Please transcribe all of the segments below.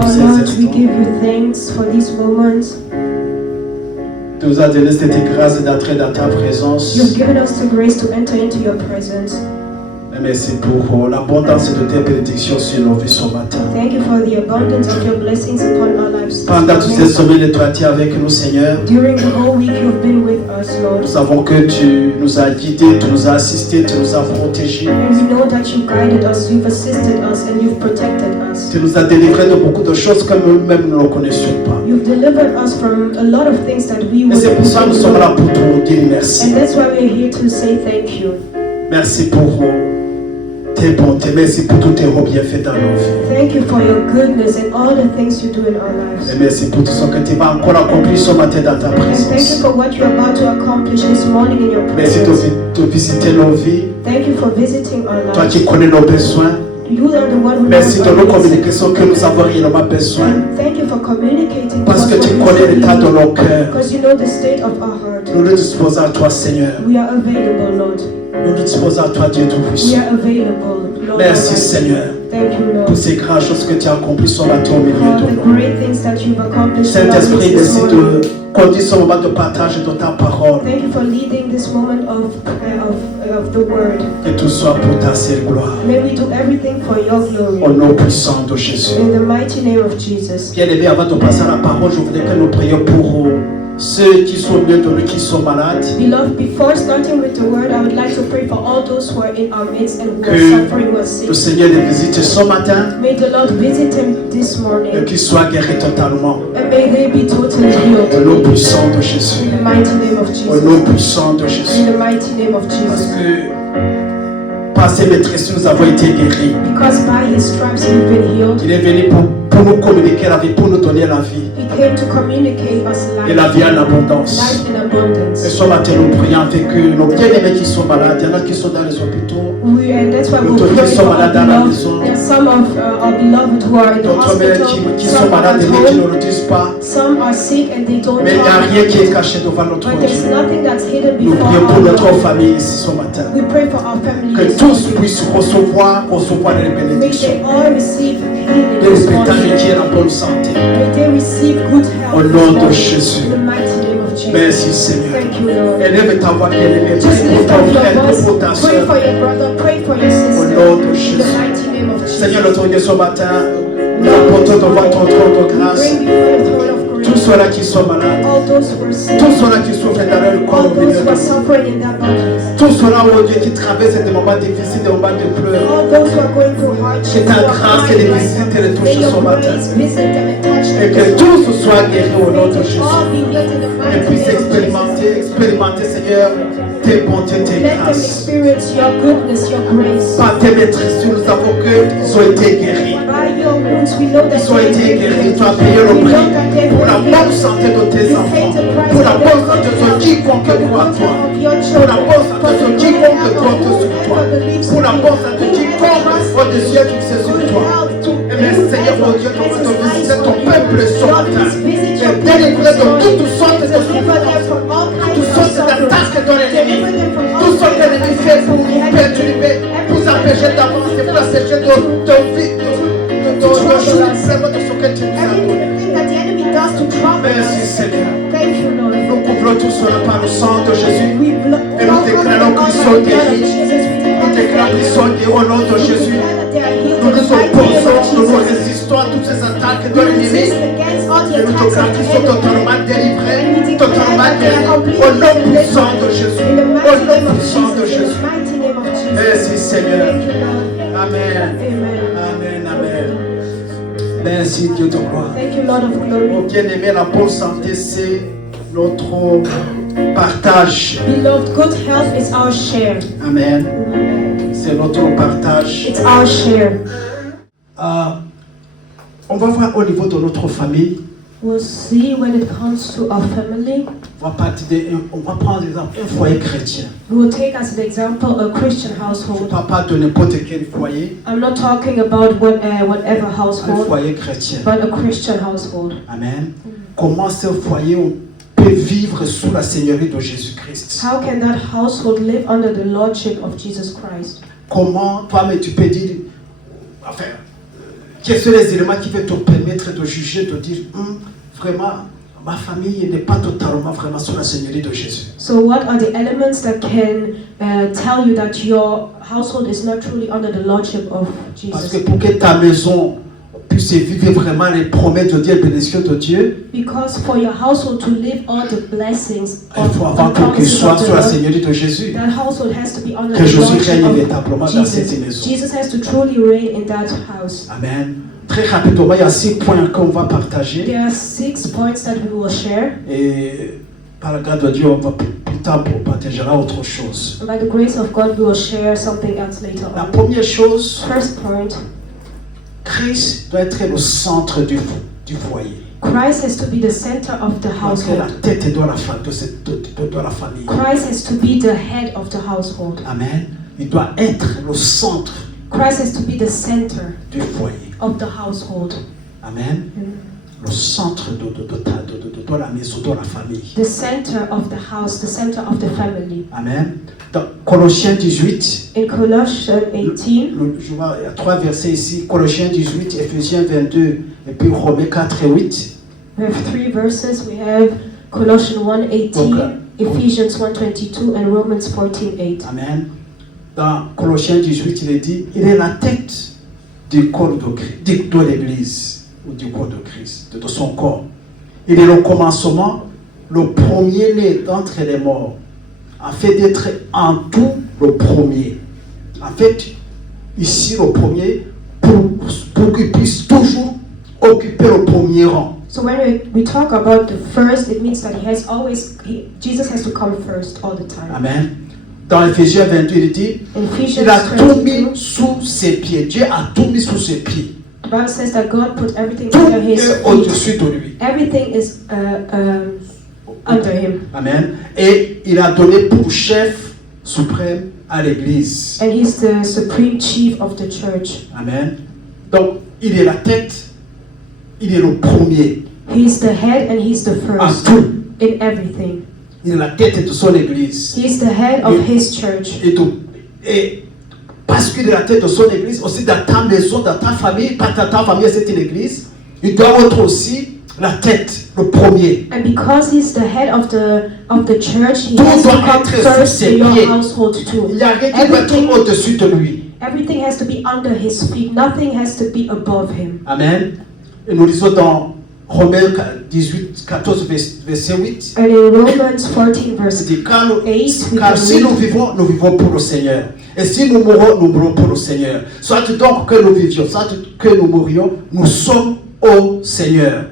pour ces instants. Tu nous as donné cette grâce d'entrer dans ta présence. You've given us the grace to enter into your presence. Merci pour l'abondance de tes bénédictions sur nos vies ce matin. Thank you for the abundance of your blessings upon our lives. Pendant toutes ces semaines, tu as été avec nous, Seigneur. During the whole week, you've been with us, Lord. Nous savons que tu nous as guidés, tu nous as assistés, tu nous as protégés. And we know that you guided us, you've assisted us, and you've protected us. Tu nous as délivrés de beaucoup de choses que nous-mêmes nous ne connaissions pas. You've delivered us from a lot of things that we Et c'est pour ça que nous sommes là pour te dire merci. And that's why we're here to say thank you. Merci pour tes bontés, merci pour tous tes bienfaits dans nos vies. Thank you for your goodness and all the things you do in our lives. Et merci pour tout ce que tu vas encore accomplir ce matin dans ta And thank you présence. for what you're about to accomplish this morning in your Merci presence. de visiter nos vies. Thank you for visiting our Toi lives. qui connais nos besoins. You are the one who Merci knows de nos our needs. communications que nous avons réellement besoin. And thank you for communicating Parce que to us tu what connais we l'état de need. nos cœurs. Because you know the state of our heart. Nous nous disposons à toi, Seigneur. We are available, Lord. Nous nous disposons à toi, Dieu We Tout-Puissant. are available, Lord. Merci, Almighty. Seigneur, Thank you, pour Lord. ces grandes choses que tu as accomplies ce matin au milieu For de the nous. great things that you've accomplished in our Saint-Esprit, midst this merci morning. de conduire ce moment de partage de ta parole. Thank you for leading this moment of the word. Que tout soit pour ta seule gloire. May we do everything for your glory. Au nom puissant de Jésus. In the mighty name of Jesus. Bien-aimés, avant de passer à la parole, je voudrais que nous prions pour ceux qui sont mieux de nous, qui sont malades. Beloved, before starting with the word, I would like to pray for all those who are in our midst and who are Que suffering or sick. le Seigneur les visite ce matin May the Lord visit him this et morning, qu'ils soient guéris totalement. and may they be totally Au healed. nom puissant de Jésus. In the mighty name of Au Jesus. nom puissant de In Jésus. the mighty name of Parce Jesus. que par ses maîtresses, nous avons été guéris. Because by his stripes we've been healed. Il est venu pour nous communiquer la vie, pour nous donner la vie. He came to communicate us Et la life. vie en abondance. Life in Et abundance. ce matin, nous prions avec nos bien-aimés qui sont malades. Il y en a qui sont dans les hôpitaux. And that's why Nous we tous pray qui for sommes our malades dans la beloved. maison. There are some of our beloved who are in the D'autres mères hospital. qui sont Some are malades at et qui home. ne le disent pas. Some are sick and they don't Mais il n'y a talk. rien qui est caché devant notre But there's Dieu. nothing that's hidden Nous before prions pour our notre Lord. famille ici ce matin. We pray for our family. Que this tous morning. puissent recevoir les May bénédictions. they all receive healing Les this spectacles morning. qui est en bonne santé. May they receive good health Au this nom de morning. Jésus. In the mighty name of Jesus. Merci Seigneur. Thank you, Lord. Élève ta voix bien-aimée. Just Prie pour lift ton up frère, your prie voice. pour ta Pray soeur. for your brother. Pray for your sister. Au nom de In the Jésus. mighty name of Jesus. Seigneur, notre Dieu, ce matin, nous apportons devant ton trône de grâce Bring before the throne of tous grace ceux-là qui sont malades, all those who are sick, tous ceux-là qui souffrent dans leur corps, all au milieu those de who are nous. suffering in their bodies, Tous ceux-là, oh Dieu, qui traversent des moments difficiles, des moments de pleurs. all those who are going through Que hardship, ta who are grâce et crying les right visites now. et les May touches your ce matin. grace visit them and touch Et them. que tous soient guéris au nom de May they Jésus. all be healed in the Et mighty puissent name of Jesus. expérimenter, Seigneur, tes bontés, tes Let them grâces. experience your goodness, your grace. Par tes maîtrises, nous savons qu'ils ont été guéris. By your wounds, we know that Ils ont they été have guéris. been Tu as payé le We prix know that they pour la have been bonne santé de tes You enfants. paid the price Pour la of bonne their santé de good quiconque health, croit en toi. of your Pour la children, bonne for santé the de good quiconque health of compte sur toi. whoever believes Pour in la you, bonne santé de quiconque au-dessus est fixé sur good toi. health to Et merci Seigneur mon Dieu, whoever comment has te his eyes visiter ton on you. peuple ce Lord, matin. please visit Et your people délivrer this de morning. toutes sortes de Deliver them souffrances. from all kinds Toutes of sortes suffering. d'attaques de l'ennemi. Deliver them from all Tout ce que kinds l'ennemi of fait pour attacks. nous perturber, pour nous empêcher d'avancer, pour empêcher de vie, de vraiment de ce que tu nous as donné. Everything that the enemy does to trouble Merci us. Seigneur. Thank you, Lord. Nous couvrons tout cela par le sang de Jésus. We Et nous déclarons qu'ils sont guéris. Nous déclarons qu'ils sont guéris au nom de Jésus. Nous nous opposons, nous nous résistons à toutes ces attaques de l'ennemi. Et nous déclarons qu'ils sont totalement délivrés, totalement guéris. Au nom puissant de Jésus. Au nom puissant de Jésus. Merci Seigneur. Amen. Amen. Amen. Merci Dieu de gloire. Thank you, Lord of glory. Mon bien-aimé, la bonne santé, c'est notre partage. Beloved, good health is our share. Amen. C'est notre partage. It's our share. On va voir au niveau de notre famille. We'll see when it comes to our family. On va prendre l'exemple un foyer chrétien. We will take as an example a Christian Je ne household. parle pas de n'importe quel foyer, I'm not talking about whatever un household, foyer chrétien. but a Christian household. Amen. Comment ce foyer peut vivre sous la seigneurie de Jésus-Christ? How can that household live under the lordship of Jesus Christ? Comment toi-même tu peux dire, enfin, Quels sont les éléments qui vont te permettre de juger, de dire, vraiment, ma famille n'est pas totalement vraiment sous la seigneurie de Jésus. So what are the elements that can tell you that your household is not truly under the lordship of Parce que Jesus? pour que ta maison puisse vivre vraiment les promesses de Dieu et les bénédictions de Dieu, Because for your household to live all the blessings il of faut the avant tout qu'il promises soit of the sous la Lord, seigneurie de Jésus. that household has to be under Que the Jésus lordship règne of véritablement dans cette Jesus. maison. Jesus has to truly reign in that house. Amen. Très rapidement, il y a 6 points qu'on va partager. There are 6 points that we will share. Et par la grâce de Dieu, on va plus tard partagera autre chose. And by the grace of God, we will share something else later La on. première chose, First point, Christ doit être le centre du foyer. Christ has to be the center of the Parce que la household. tête de la famille. Christ has to be the head of the household. Amen. Il doit être le centre Christ has to be the center du foyer. of the household. Amen. Le centre de la maison, de la famille. The center of the house, the center of the family. Amen. Dans Colossiens 18, In Colossians 18, je vois, il y a 3 versets ici. Colossiens 18, Éphésiens 22, et puis Romains 4 et 8. we have 3 verses. We have Colossians 1:18, Ephesians 1:22, and Romans 14:8. Amen. Dans Colossiens 18, il est dit, il est la tête du corps de Christ, de l'Église, ou du corps de Christ, de son corps. Il est le commencement, le premier-né d'entre les morts, afin d'être en tout le premier. En fait, ici le premier, pour qu'il puisse toujours occuper le premier rang. So when we talk about the first, it means that Jesus has to come first all the time. Amen. Dans Éphésiens 22, il dit, In Ephesians il a tout 22, mis sous ses pieds. Dieu a tout mis sous ses pieds. the Bible says that God put everything Tout under His est feet. au-dessus de lui. Everything is under Him. Amen. Et il a donné pour chef suprême à l'Église. And He's the supreme chief of the church. Amen. Donc, il est la tête, il est le premier He's the head and He's the en first tout. in everything. Il est la tête de son Église. He's the head of His church. Et parce qu'il est la tête de son Église, aussi dans ta maison, dans ta famille, pas ta famille, c'est une Église, il doit être aussi la tête, le premier. And because He's the head of the church, He Tout has to doit come être first sous ses in your pieds. household too. Il n'y a rien qui doit être au-dessus de lui. Everything has to be under His feet. Nothing has to be above Him. Amen. Et nous lisons dans Romains 18, 14, verset 8. And in Romans 14 verse C'est dit, car we si can nous vivons pour le Seigneur. Et si nous mourons pour le Seigneur. Soit donc que nous vivions, soit que nous mourions, nous sommes au Seigneur.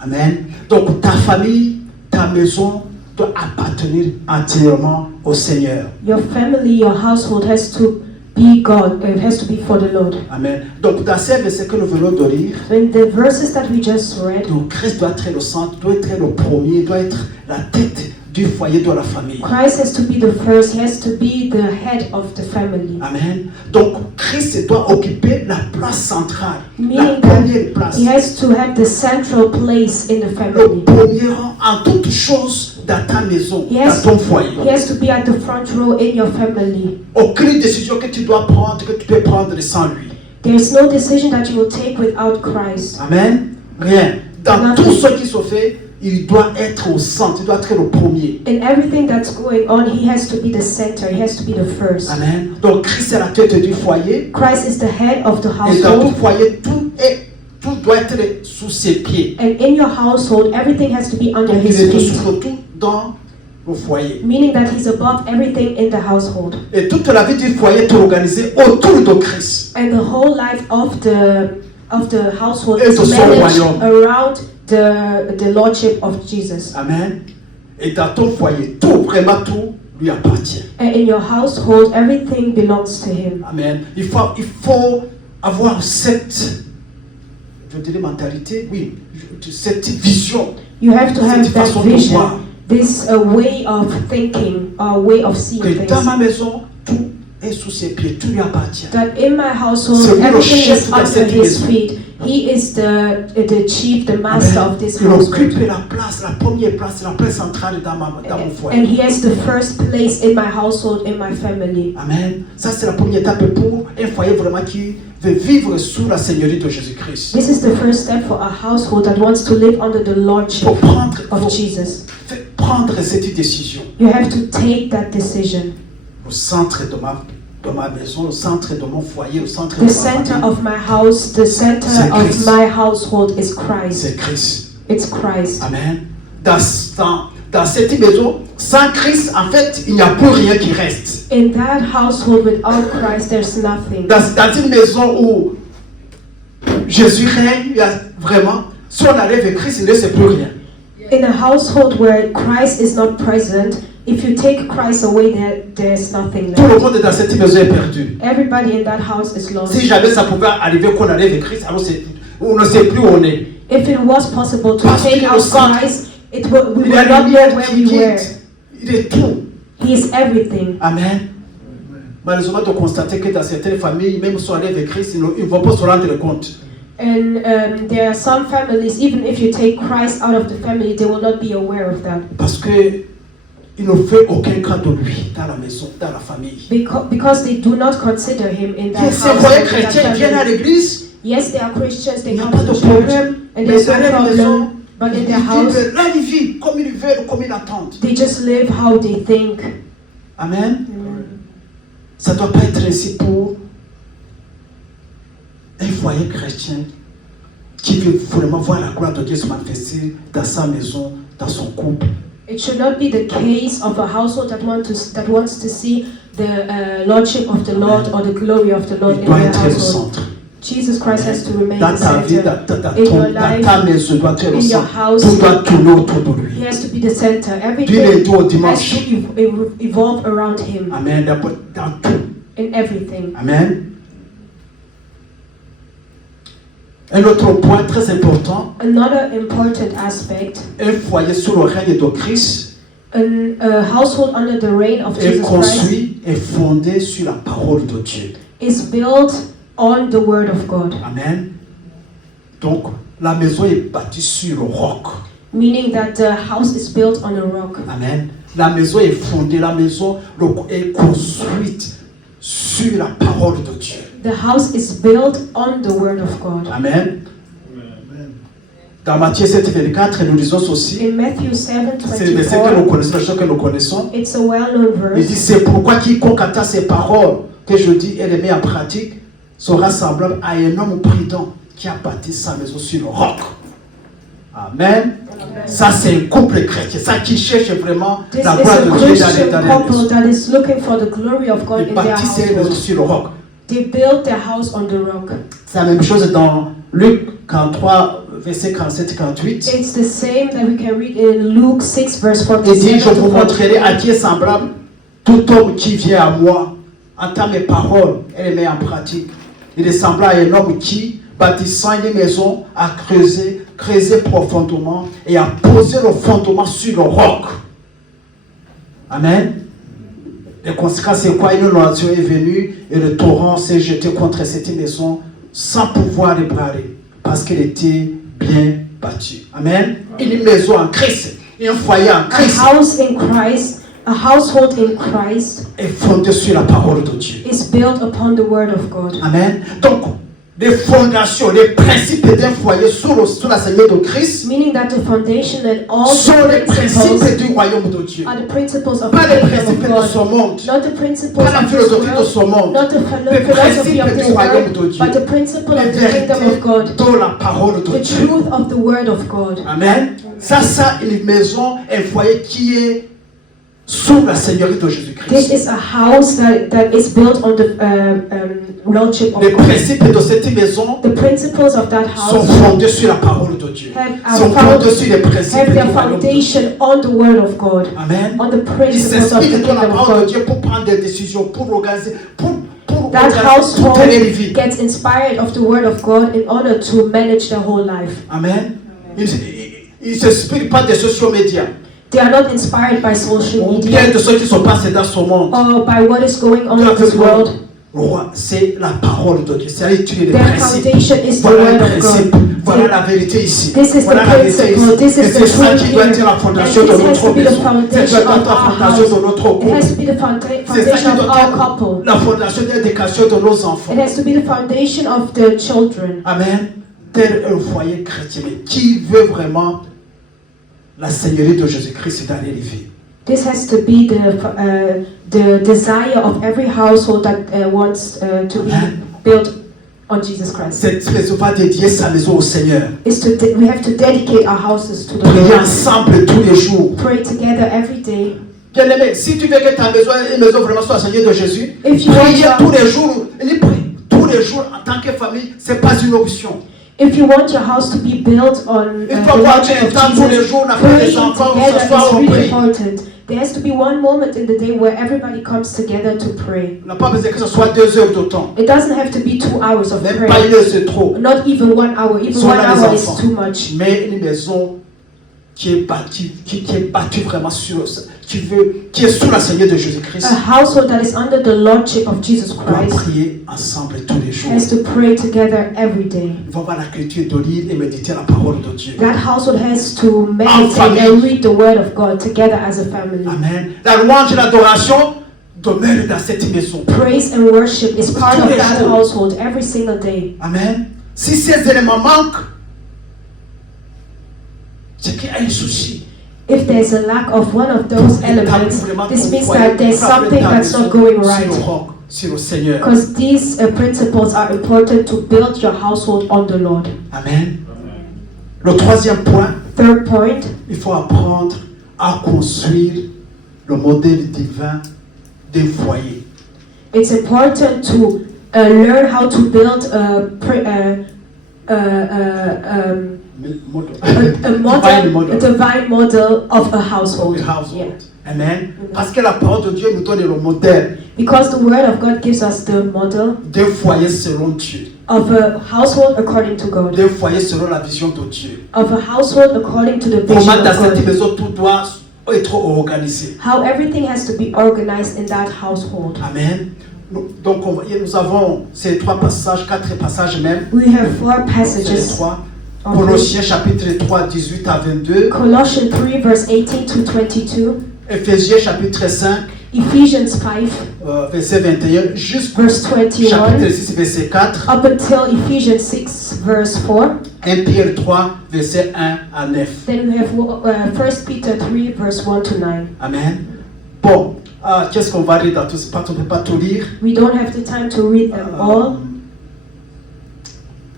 Amen. Donc ta famille, ta maison doit appartenir entièrement au Seigneur. Your family, your household has to be God. It has to be for the Lord. Amen. Donc dans ces versets que nous venons de lire, In the verses that we just read, donc Christ doit être le centre, doit être le premier, doit être la tête du foyer de la famille. Christ has to be the first. He has to be the head of the family. Amen. Donc Christ doit occuper la place centrale, la Meaning première place, He has to have the central place in the le family. premier rang en toutes choses dans ta maison, Yes. dans ton foyer. He has to be at the front row in your family. Aucune décision que tu dois prendre, que tu peux prendre sans lui. There is no decision that you will take without Christ. Amen. Rien. Dans Nothing. tout ce qui se fait, il doit être au centre, il doit être le premier. In everything that's going on, He has to be the center. He has to be the first. Amen. Donc Christ est la tête du foyer. Christ is the head of the Et dans tout household. foyer, tout doit être sous ses pieds. And in your household, everything has to be under Donc il His est feet. surtout dans le foyer. Meaning that He's above everything in the household. Et toute la vie du foyer est organisée autour de Christ. And the whole life of the household Et de is son managed royaume. around the lordship of Jesus. Amen. Et dans ton foyer, tout, vraiment tout, lui appartient. And in your household, everything belongs to Him. Amen. Il faut avoir cette, je dirais mentalité, oui, cette vision. You have to have Cette that façon de voir. vision, this way of thinking, way of seeing Que dans things. ma maison, tout est sous ses pieds, tout lui appartient. That in my household, C'est lui le everything chef is dans under cette His maison. feet. He is the chief, the master of this Il occupe household. la place, la première place, la place centrale dans mon foyer. And he has the first place in my household, in my family. Amen. Ça, c'est la première étape pour un foyer vraiment qui veut vivre sous la seigneurie de Jésus-Christ. This is the first step for a household that wants to live under the lordship Pour of Jesus. prendre cette décision. You have to take that decision. Au centre de ma maison, au centre de mon foyer, au centre de The ma center famille, of my house, the center C'est of Christ. my household is Christ. c'est Christ. It's Christ. Amen. Dans cette maison, sans Christ, en fait, il n'y a plus rien qui reste. In that household without Christ, there's nothing. Dans une maison où Jésus règne, il y a vraiment, si on enlève Christ, il ne reste plus rien. In a household where Christ is not present, if you take Christ away, there's nothing Tout le left. monde dans cette maison est perdu. Everybody in that house is lost. Si jamais ça pouvait arriver qu'on enlève Christ, alors on ne sait plus où on est. If it was possible to Parce take qu'il est au out centre. Christ, we Il would est la not know lumière where qui we were. guide. Il est tout. He is everything. Amen. Malheureusement, de constater que dans certaines familles, même si on enlève Christ, ils ne vont pas se rendre compte. And there are some families, even if you take Christ out of the family, they will not be aware of that. Parce que il ne fait aucun cas de lui dans la maison, dans la famille. Because they do not consider him in that Ces house. foyers in that chrétiens viennent à family. l'église, Yes, they are Christians, they il n'y a come pas to de church, problème. and Mais there's dans no la maison, problem. But in their house, là, ils vivent comme ils veulent, comme ils attendent. they just live how they think. Amen. Ça ne doit pas être ainsi pour un foyer chrétien qui veut vraiment voir la gloire de Dieu se manifester dans sa maison, dans son couple. It should not be the case of a household that wants to see the lordship of the Lord or the glory of the Lord Il in doit their être le household. centre. Jesus Christ has to remain Dans the ta vie, center. dans ta maison, doit être le in your centre. house, Tout doit tourner autour de He lui. has to be the center. Du Everything lundi au has dimanche. to evolve around Him Amen. Dans tout. in everything. Amen. Un autre point très important, Another important aspect, un foyer sous le règne de Christ a household under the reign of est Jesus Christ construit et fondé sur la parole de Dieu. is built on the Word of God. Amen. Donc, la maison est bâtie sur le roc. Meaning that the house is built on a rock. Amen. La maison est fondée, la maison est construite sur la parole de Dieu. The house is built on the Word of God. Amen. Dans Matthieu 7, 24, nous lisons aussi, In Matthew 7, c'est le verset que nous 24, connaissons, le verset que nous connaissons. it's a well-known Il dit, verse. c'est pourquoi quiconque attend ces paroles que je dis et les met en pratique sera semblable à un homme prudent qui a bâti sa maison sur le roc. Amen. Ça, c'est un couple chrétien. Ça qui cherche vraiment This la is gloire a de Dieu Christian dans les couple maisons. that is looking for the glory of God Ils in their bâtissent leur maison household. sur le roc. They built their house on the rock. C'est la même chose dans Luc 43, verset 47-48. It's the same that we can read in Luke 6, verse Il dit, 47 je vous to montrerai à 48. qui est semblable tout homme qui vient à moi, entend mes paroles et les met en pratique. Il est semblable à un homme qui, bâtissant une maison, a creusé profondément et a posé le fondement sur le roc. Amen. Les conséquences, c'est quoi? Une inondation est venue et le torrent s'est jeté contre cette maison sans pouvoir l'ébranler parce qu'elle était bien bâtie. Amen. Une maison en Christ, un foyer en A Christ house in Christ, a household in Christ est fondé sur la parole de Dieu. is built upon the Word of God. Amen. Donc, les fondations, les principes d'un foyer sous la seigneurie de Christ Meaning that the foundation and all sont les the principles principes du royaume de Dieu. are the principles of Pas the les kingdom principes of de God. ce monde. Not the principles Pas la of this philosophie de world, ce monde. not the Les philosophy of principes this du royaume world, de Dieu. but the principle Les of the kingdom vérités of God. de la parole de The Dieu. truth of the Word of God. Amen. Ça, une maison, un foyer qui est sous la seigneurie de This Jésus-Christ. is a house that is built on the lordship of Les God. principes de cette maison The principles of that sont house fondés sur la parole de Dieu. have Sont fondés sur les principes have du their royaume de Dieu. foundation on the Word of God, Amen. on the Il principles of the s'inspire de la kingdom of parole de God. Dieu pour prendre des décisions, pour organiser, pour That organiser toute household leur vie. gets inspired of the Word of God in order to manage their whole life. Amen. Il ne s'inspire pas des social médias. They are not inspired by social Ou media bien de ce qui se passe dans ce monde. or by what is going on in this world. c'est la parole de Dieu. C'est à étudier les Their principes. foundation is the Voilà word le of principe. God. Voilà la vérité ici. This is Voilà the la vérité principle. ici. This Et is c'est the ça truth qui doit here. être la And fondation this de has notre to be the maison. C'est foundation notre of our fondation house. de notre It couple. has to be the C'est ça foundation qui of doit our être couple. la fondation de l'éducation de nos enfants. It has to be the foundation of the children. Amen. Tel un foyer chrétien. Mais qui veut vraiment la Seigneurie de Jésus-Christ dans les vies? This has to be the desire of every household that wants to be Amen. built on Jesus Christ. Cette maison va dédier sa maison au Seigneur. We have to dedicate our houses to the Prier Lord. ensemble tous les jours. Pray together every day. Bien-aimé, si tu veux que ta maison, une maison vraiment soit Seigneur de Jésus, If you prier want tous les jours, tous les jours en tant que famille, c'est pas une option. If you want your house to be built on Il the faut avoir logic un of temps tous les Jesus, jours, on appelle les praying enfants, on together s'assoit, is on really prie. important. There has to be one moment in the day where everybody comes together to pray. On n'a pas besoin que ce soit 2 heures de temps. It doesn't have to be 2 hours of Même pas prayer. une heure, c'est trop. Not even 1 hour. Even Sont 1 là les hour is enfants. too much. Mais une maison qui est bâtie vraiment sur, qui est sous la Seigneur de Jésus-Christ, A household that is under the lordship of Jesus doit Christ prier ensemble tous les jours. has to pray together every day. Il va voir la culture de lire et méditer la parole de Dieu. That household has to meditate famille. and read the word of God together as a family. Amen. La louange et l'adoration demeurent dans cette maison. Praise and worship is part Tous of les that jours. household every single day. Amen. Si ces éléments manquent, c'est qu'il y a un souci. If there's a lack of one of those elements, this means that there's something that's not going right. Sur le Seigneur. Because these principles are important to build your household on the Lord. Amen. Le troisième point, Third point, il faut apprendre à construire le modèle divin des foyers. it's important to learn how to build a divine model of a household. Yeah. Amen. Parce que la parole de Dieu nous donne le modèle Because the word of God gives us the model d'un foyer selon Dieu, of a household according to God, d'un foyer selon la vision de Dieu. of a household according to the vision Comment dans of cette God. maison tout doit être organisé. How everything has to be organized in that household. Amen. Donc nous avons ces 3 passages, 4 passages même. We have 4 C'est les passages. 3. of Colossiens chapitre 3, 18 à 22. Colossians 3 verse 18 to 22, Éphésiens chapitre 5, Ephesians 5 verset 21, jusqu'au verse chapitre 21, 6, verset 4. up until Ephesians 6 verse 4. 1 Pierre 3, verset 1 à 9. Then we have 1 Peter 3 verse 1 to 9. Amen. Bon, qu'est-ce qu'on va lire dans tout ça? On ne peut pas tout lire. We don't have the time to read them all.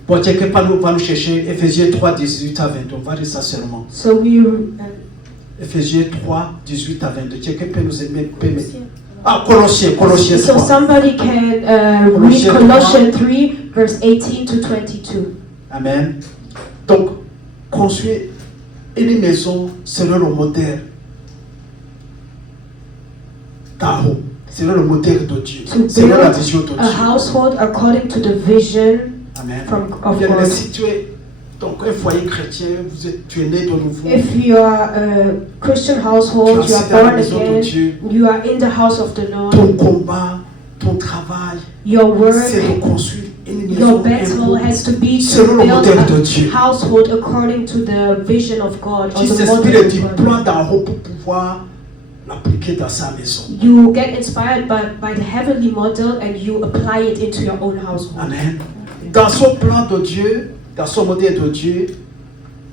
Bon, quelqu'un va nous chercher Éphésiens 3, 18 à 22. On va lire ça seulement. So we Éphésiens 3, 18 à 22. Quelqu'un peut nous aimer? Colossiens 3. so somebody can read Colossians 3 verse 18 to 22. Amen. Donc, construire une maison selon le modèle d'Aaron, selon le modèle de Dieu, To selon la build vision de a Dieu. household according to the vision Amen. of Bien, God. mais si tu es donc un foyer chrétien, tu es né de nouveau, If you are a Christian household, Tu you as are assis dans la born maison de again, Dieu. you are in the house of the Lord, ton combat, ton travail, your c'est work, de construire une maison, your un battle couple, has to be selon to le modèle de build Dieu. a household according to the vision of God, or qui the s'inspire model du of God. plan d'Aaron pour pouvoir l'appliquer dans sa maison. You get inspired by the heavenly model and you apply it into your own household. Amen. Dans son plan de Dieu, dans son modèle de Dieu,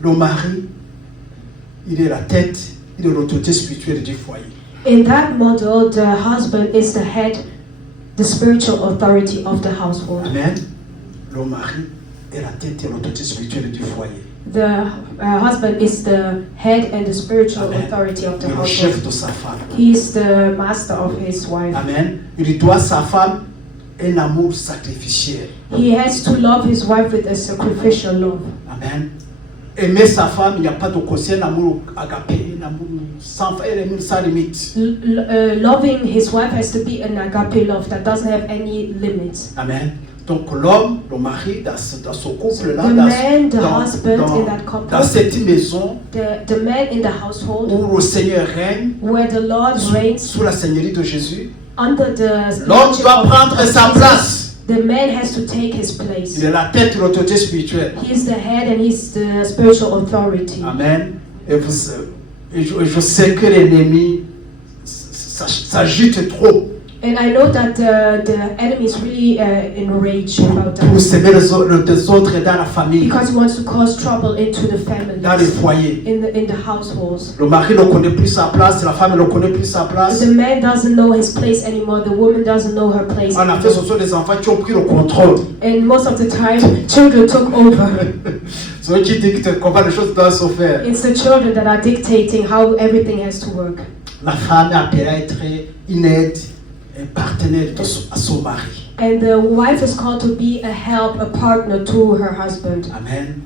le mari, il est la tête, il est l'autorité spirituelle du foyer. In that model, the husband is the head, the spiritual authority of the household. Amen. Le mari est la tête et l'autorité spirituelle du foyer. The husband is the head and the spiritual Amen. authority of the Il est le chef household. de sa femme. He is the master of his wife. Amen. Il doit à sa femme un amour sacrificiel. He has to love his wife with a sacrificial love. Amen. Aimer sa femme, il n'y a pas de conseil, un amour agapé, un amour sans limite. Loving his wife has to be an agape love that doesn't have any limits. Amen. Donc l'homme, le mari, dans ce couple-là, The man, the husband in that couple, dans cette maison the man in the household où le Seigneur règne, where the Lord reigns sous la Seigneurie de Jésus, Under the L'homme lordship doit of prendre sa Jesus, place. the man has to take his place. Il est la tête de l'autorité spirituelle. He's the head and he's the spiritual authority. Amen. Et je sais que l'ennemi s'agite trop And I know that the enemy is really enraged about pour that s'aimer les autres dans la famille, because he wants to cause trouble into the dans les families, foyers. in the households. Le mari ne connaît plus sa place, la femme ne connaît plus sa place. The man doesn't know his place anymore. The woman doesn't know her place En fait, ce anymore. sont les enfants qui ont pris le contrôle. And most of the time, children took over. Ceux qui dictent comment les choses doivent se faire. It's the children that are dictating how everything has to work. La femme est appelée à être une aide, un partenaire à son mari. And the wife is called to be a help, a partner to her husband. Amen.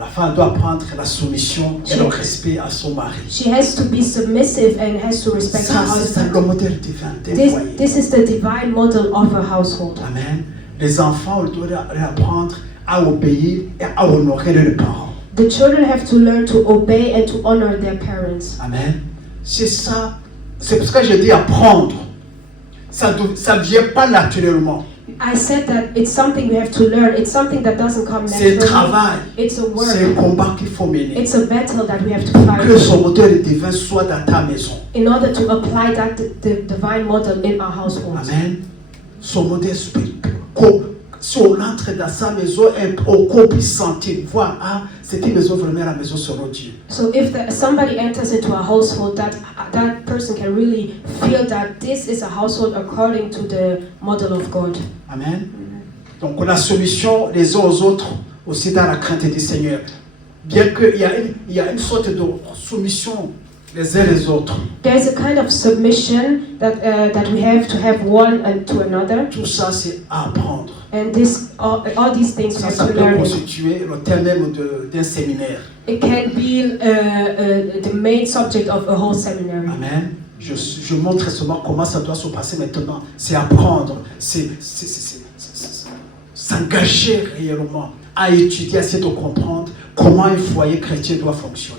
La femme doit prendre la soumission et le respect à son mari. She has to be submissive and has to respect her Ça, c'est ça le husband. modèle divin des foyers. This is the divine model of a household. Amen. Les enfants doivent apprendre à obéir et à honorer leurs parents. The children have to learn to obey and to honor their parents. Amen. C'est ça. C'est pour ça que je dis apprendre. Ça ne vient pas naturellement. I said that it's something we have to learn. It's something that doesn't come C'est un naturally. travail. It's a C'est un work. combat qu'il faut mener. It's a battle that we have to Que fight son modèle divin soit dans ta maison. in order to apply that the divine model in our households. Amen. Son modèle spirituel. Si on entre dans sa maison, on puisse sentir, voir, ah, c'est une maison vraiment la maison selon Dieu. So if somebody enters into a household, that person can really feel that this is a household according to the model of God. Amen. Donc on a soumission les uns aux autres aussi dans la crainte du Seigneur. Bien qu'il y a une sorte de soumission les uns les autres. There's a kind of submission that we have to have one and to another, Tout ça, c'est à apprendre. and all these things we Ça, have ça to peut learn. constituer le thème même d'un séminaire. It can be the main subject of a whole seminary. Amen. Je montre seulement comment ça doit se passer maintenant. C'est apprendre, c'est s'engager réellement à étudier, à essayer de comprendre comment un foyer chrétien doit fonctionner.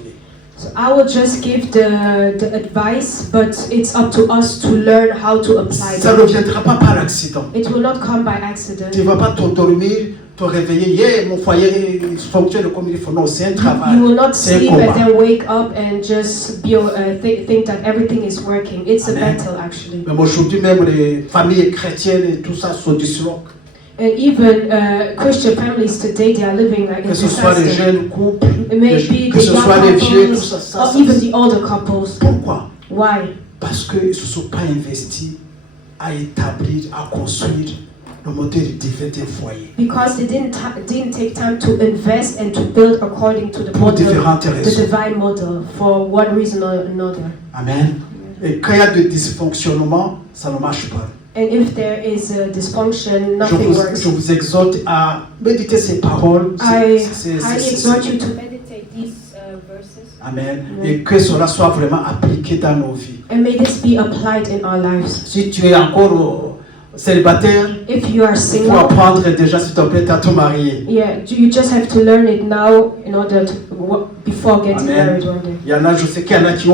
So I will just give the advice, but it's up to us to learn how to apply Ça ne it. viendra pas par accident. It will not come by accident. Tu ne vas pas t'endormir, te réveiller, yeah, mon foyer fonctionne comme il faut. Non, c'est un travail. You will not C'est un sleep and combat. then wake up and just think that everything is working. It's a Amen. battle actually. Même aujourd'hui, même les familles chrétiennes et tout ça se disloquent. And even Christian families today, they are living like in Que ce soit les disaster. jeunes couples, It may be que the ce young soit les vieux, tout couples ça. or even the older couples. Pourquoi? Why? Parce qu'ils ne se sont pas investis à établir, à construire le modèle divin des foyers. Because they didn't take time to invest and to build according to the Pour model, différentes the raisons. divine model, for one reason or another. Amen. Et quand il y a des dysfonctionnements, ça ne marche pas. And if there is a dysfunction, Je nothing works. vous exhorte à méditer ces paroles. I C'est- highly c'est- exhort you to meditate these verses. Amen. Et que cela soit vraiment appliqué dans nos vies. And may this be applied in our lives. Si tu es encore célibataire, If you are il faut single, apprendre déjà, s'il te plaît, à te marier. yeah, you just have to learn it now in order to before getting Amen. married one day. Il y en a, je sais qu'il y en a qui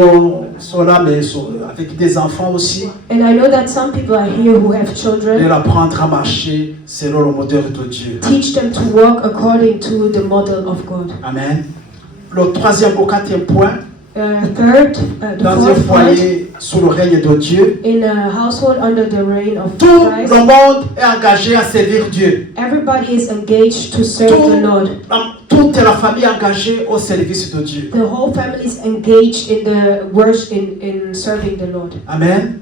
sont là, mais sont avec des enfants aussi. And I know that some people are here who have Et children. apprendre à marcher selon le modèle de Dieu. Teach them to walk according to the model of God. Amen. Le troisième ou quatrième point, The dans un fourth point, foyer sous le règne de Dieu, in a household under the reign of tout Christ, le monde est engagé à servir Dieu. everybody is engaged to serve the Lord. Toute la famille est engagée au service de Dieu. The whole family is engaged in the worship in serving the Lord. Amen.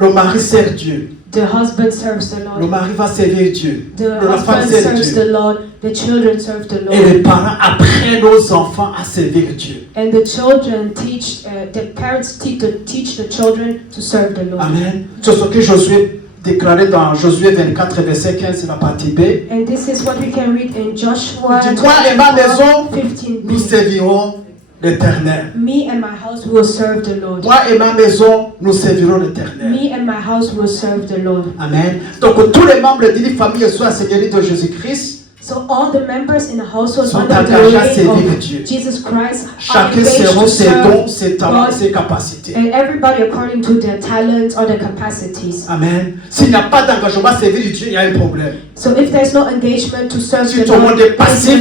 Le mari sert Dieu. The husband serves the Le Lord. mari va servir Dieu. The La femme husband sert serves the Dieu. Lord. The children serve the Et les Lord. parents apprennent aux enfants à servir Dieu. And the children teach, the parents teach the children to serve the Lord. Amen. C'est ce que Josué déclarait dans Josué 24, verset 15, la partie B. And this is what we can read in Joshua Dis, moi et ma maison, 15. nous servirons l'Éternel. Me and my house will serve the Lord. Moi et ma maison, nous servirons l'Éternel. Me and my house will serve the Lord. Amen. Donc tous les membres d'une famille sous la Seigneurie de Jésus-Christ So all the members in the household sont under the engagés à reign servir of Dieu. Jesus Christ are Chacun engaged selon to ses dons, serve ses talents, God, ses capacités. and everybody according to their talents or their capacities. Amen. S'il n'y a pas d'engagement à servir Dieu, il y a un problème. So if there's no engagement to serve Si the tout le monde Lord, est passif,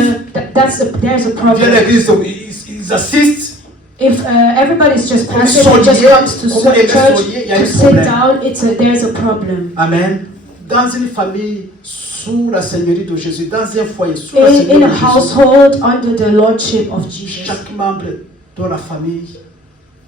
there's a Ils viennent à problem. l'église, ils assistent. If everybody's just Comme passive and just solier, comes to comme on est church solier, il y a un to sit problème. down, there's a problem. Amen. Dans une famille sous la seigneurie de Jésus, dans un foyer sous la In seigneurie a de Jésus, household under the lordship of Jesus, chaque membre de la famille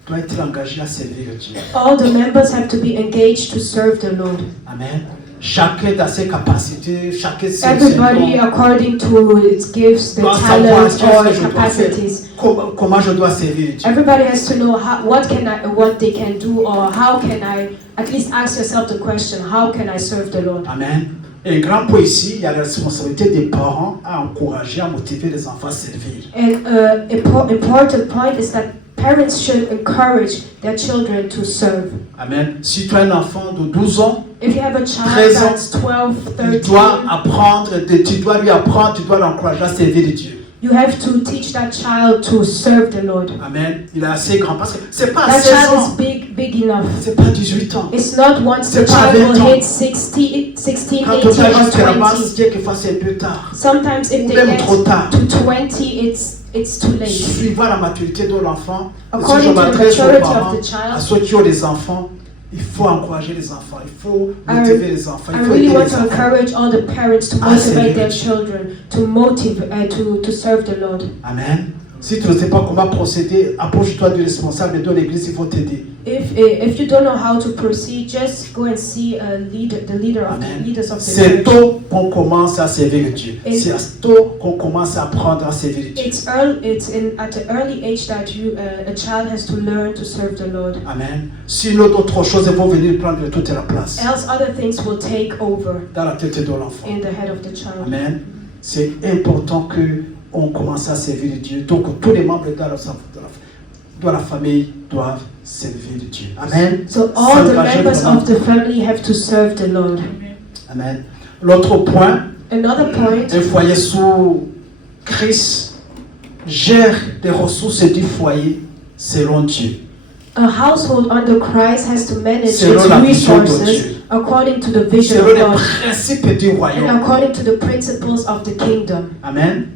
doit être engagé à servir Dieu. all the members have to be engaged to serve the Lord. Amen. Chacun dans ses capacités, chacun ses Everybody dons, according to its gifts, the doit savoir talents qu'est-ce or que je dois faire, capacities. comment je dois servir Dieu. Everybody has to know what they can do, or how can I, at least ask yourself the question, how can I serve the Lord? Amen. Et un grand point ici, il y a la responsabilité des parents à encourager, à motiver les enfants à servir. And important point is that parents should encourage their children to serve. Amen. Si tu as un enfant de 12 ans, If you have a child 13 ans, that's 12, il doit 13, apprendre, tu dois lui apprendre, tu dois l'encourager à servir Dieu. you have to teach that child to serve the Lord. Amen. Il est assez grand parce que c'est pas à That 16 child ans, is big enough. c'est pas 18 ans. It's not once the C'est pas child 20 will ans. hit 16, Quand 18 on a jusqu'à la or base, 20. quelquefois c'est un peu tard. Sometimes if Ou they même get trop tard. to 20, it's too late. Suivant la maturité de l'enfant, si According je to the m'adresse aux maturity parents, of the child, à ceux qui ont des enfants, il faut encourager les enfants, il faut motiver les enfants, I il faut really aider want les to enfants. encourage all the parents to Ah, motivate their c'est children to serve the Lord. Amen. Si tu ne sais pas comment procéder, approche-toi du responsable de l'église, il faut t'aider. If you don't know how to proceed, just go and see the leaders of the C'est church. tôt qu'on commence à servir Dieu. Et- C'est tôt qu'on commence à apprendre à servir Dieu. At the early age that a child has to learn to serve the Lord. Amen. Sinon, d'autres choses vont venir prendre toute la place Else other things will take over dans la tête de l'enfant. in the head of the child. Amen. C'est important que on commence à servir Dieu. Donc, tous les membres de la famille doivent servir Dieu. Amen. So all the S'engager members vraiment. of the family have to serve the Lord. Amen. L'autre point, Another point, un foyer sous Christ gère les ressources du foyer selon Dieu. a household under Christ has to manage Selon la its vision de resources Dieu. according to the vision Selon of les God principes du and royaume. according to the principles of the kingdom. Amen.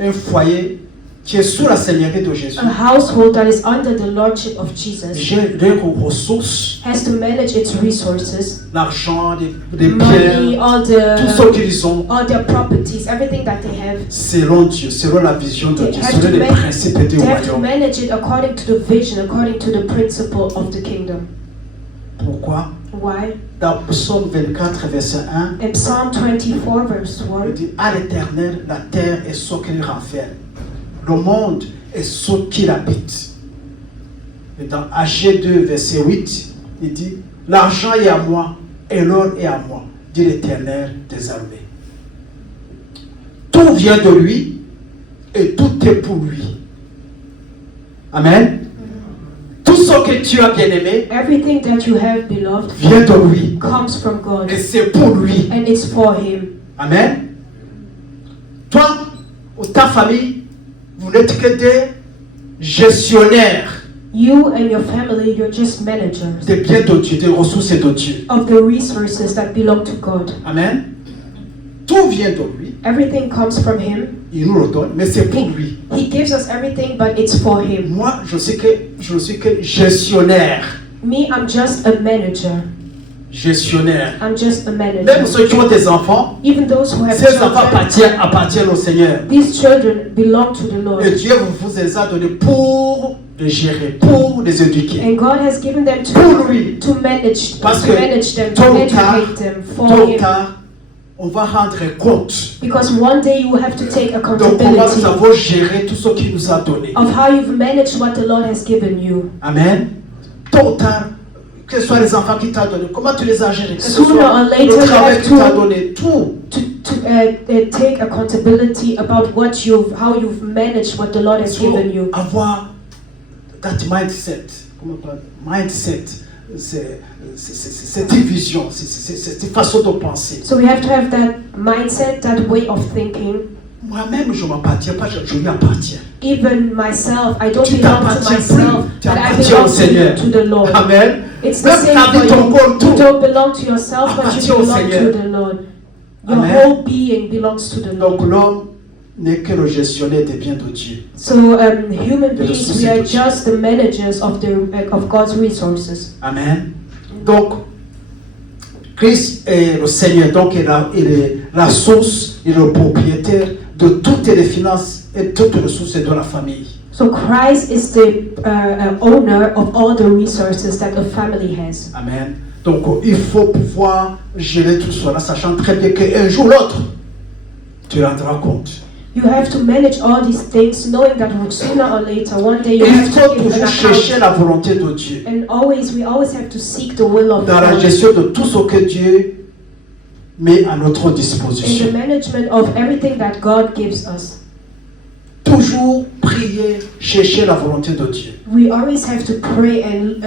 Un foyer qui est sous la seigneurie de Jésus A household that is under the lordship of Jesus gère leurs ressources, has to manage its resources, l'argent, les money, biens, tout ce qu'ils ont all their properties, everything that they have. selon Dieu, selon la vision de They Dieu, have selon to les principes du They have to royaume. manage it according to the vision, according to the principle of the kingdom. Pourquoi? Why? Dans Psaume 24, verset 1, In Psalm 24, verse il 1, dit à l'Éternel, la terre est ce qu'il renferme, le monde est ce qu'il habite. Et dans Ag 2, verset 8, il dit l'argent est à moi et l'or est à moi, dit l'Éternel des armées. Tout vient de lui et tout est pour lui. Amen. Tout ce que tu as bien aimé everything that you have, beloved, vient de lui comes from God et c'est pour lui. and it's for Him. Amen. Toi ou ta famille, vous n'êtes que des gestionnaires You and your family, you're just managers des biens de Dieu, des ressources de Dieu. of the resources that belong to God. Amen. Tout vient de lui, Everything comes from Him. il nous le donne, mais c'est pour lui. He gives us everything, but it's for Him. Moi, je ne suis que gestionnaire. Me, I'm just a manager. Gestionnaire. I'm just a Même manager. ceux qui ont des enfants, Even those who have ces enfants children, appartiennent au Seigneur. these children belong to the Et Lord. Dieu vous les a donnés pour les gérer, pour les éduquer. And God has given them Pour lui. to manage Parce them, que to tôt ou tard, educate them for tôt ou Him. tard, on va rendre compte Because one day you will have to take de comment nous accountability avons géré tout ce qu'il nous a donné. of how you've managed what the Lord has given you. Amen. Tôt ou tard, que ce soit les enfants qui t'ont donné, comment tu les as gérés, que ce Sooner soit or later, le you travail have qui t'a to- donné, tout. To take accountability about how you've managed what the Lord has Il faut given you. avoir that mindset, comment on appelle, mindset cette vision, cette façon de penser. So we have to have that mindset, that way of thinking. Moi-même, je ne m'appartiens pas, je lui appartiens. Even myself, I don't Tu belong to t'appartiens myself, plus, tu but I appartiens au belong Seigneur. to the Lord. Amen. It's the Même same ta for vie, ton you. corps, You tout. don't belong to yourself, but Appartient you au belong Seigneur. to the Lord. Your Amen. whole being belongs to the Donc Lord. l'homme n'est que le gestionnaire des biens de Dieu. So human De beings, ressources we are de Dieu. just the managers of God's resources. Amen. Donc, Christ est le Seigneur, donc il est la source, il est le propriétaire de toutes les finances et toutes les ressources de la famille. So Christ is the owner of all the resources that a family has. Amen. Donc, il faut pouvoir gérer tout cela, sachant très bien qu'un jour ou l'autre, tu rendras compte. You have to manage all these things, knowing that sooner or later, one day you Il have faut to give an toujours chercher account. la volonté de Dieu. And we always have to seek the will of Dans la God gestion de tout ce que Dieu met à notre in the disposition. management of everything that God gives us. Toujours prier, chercher la volonté de Dieu. We always have to pray and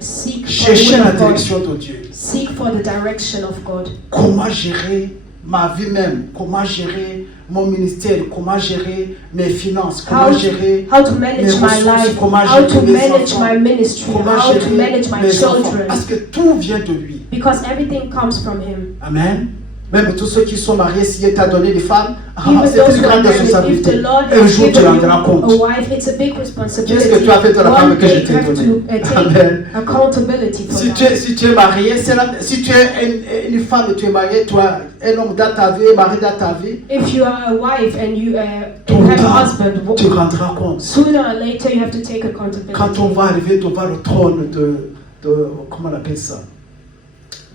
seek for the Chercher will la of God. direction de Dieu. Seek for the direction of God. Comment gérer ma vie même? Comment gérer mon ministère? Comment gérer mes finances? Comment gérer How to manage mes my ressources? life, Comment how to gérer mes manage enfants? my ministry, Comment how to gérer manage my mes enfants? children, Parce que tout vient de lui. because everything comes from Him. Amen. Même tous ceux qui sont mariés, s'il t'a donné des femmes, Even c'est those une who are grande married, if responsabilité. the Lord Un has jour, tu given rendras you compte. a wife, it's a big responsibility. Qu'est-ce que tu as fait de la femme One que je day t'ai you have donnée? to take Amen. accountability for Si that. tu es marié, si tu es une femme et tu es marié, toi, un homme dans ta vie, marié dans ta vie, If you are a wife and you tôt ou have a tard, husband, tu rendras compte. sooner or later you have to take accountability. Quand on va arriver devant le trône comment on appelle ça?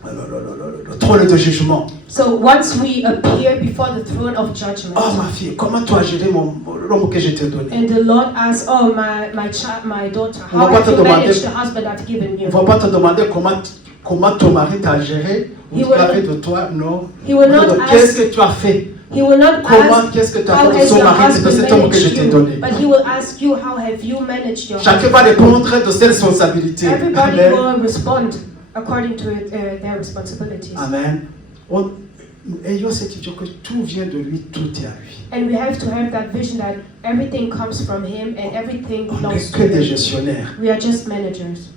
Le trône de jugement. So once we appear before the throne of judgment, Oh ma fille, comment tu as géré l'homme que je t'ai donné? and the Lord asks, "Oh my daughter, On how va pas have te you demander- managed the husband I've given On you?" ne va pas te demander comment ton mari t'a géré ou He tu as will- fait de toi, non. He will not Qu'est-ce ask. que tu as fait? He will not Comment, ask qu'est-ce que tu as how fait de has son your mari, de husband cet homme que je managed t'ai you, donné? but he will ask you how have you managed your Chacun husband. va répondre de ses responsabilités. Everybody Amen. will respond according to their responsibilities. Amen. Ayons cette vision que tout vient de lui, tout est à lui. And we have to have that vision that everything comes from Him and everything On n'est belongs que to des Him. gestionnaires. We are just managers.